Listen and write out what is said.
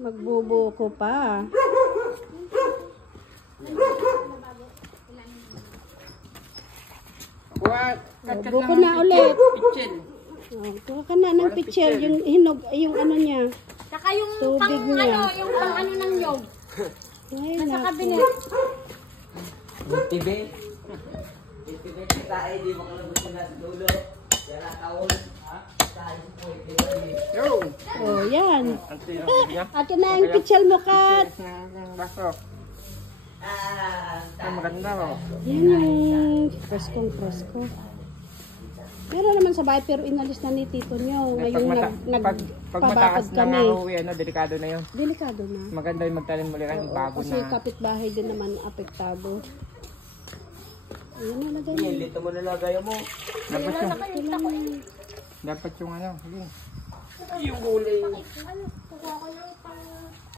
Magbubuko pa. Buko na ulit. Kuha ka na ng pitcher, yung hinog, yung ano niya. Saka yung tubig pang niya. ano, yung pang ano ng nyog. Ay, Nasa naku. kabinet. TV kita ay di makalabot na sa dulo. Yara taon. Yo. Oh, yan. Akin na yung pitcher mo, Kat. Baso. Maganda oh. Yan yung presko. Meron naman sa bahay pero inalis na ni Tito nyo. Ngayong Pag mataas nagpabakod na kami. nga uwi, ano, delikado na yun. Delikado na. Maganda yung magtanim muli lang yung bago Kasi na. kapitbahay din naman apektado. Ayan na lagay Yan, mo. lito mo na lagay mo. Dapat yung ano, yun. Yung gulay. Kukuha ko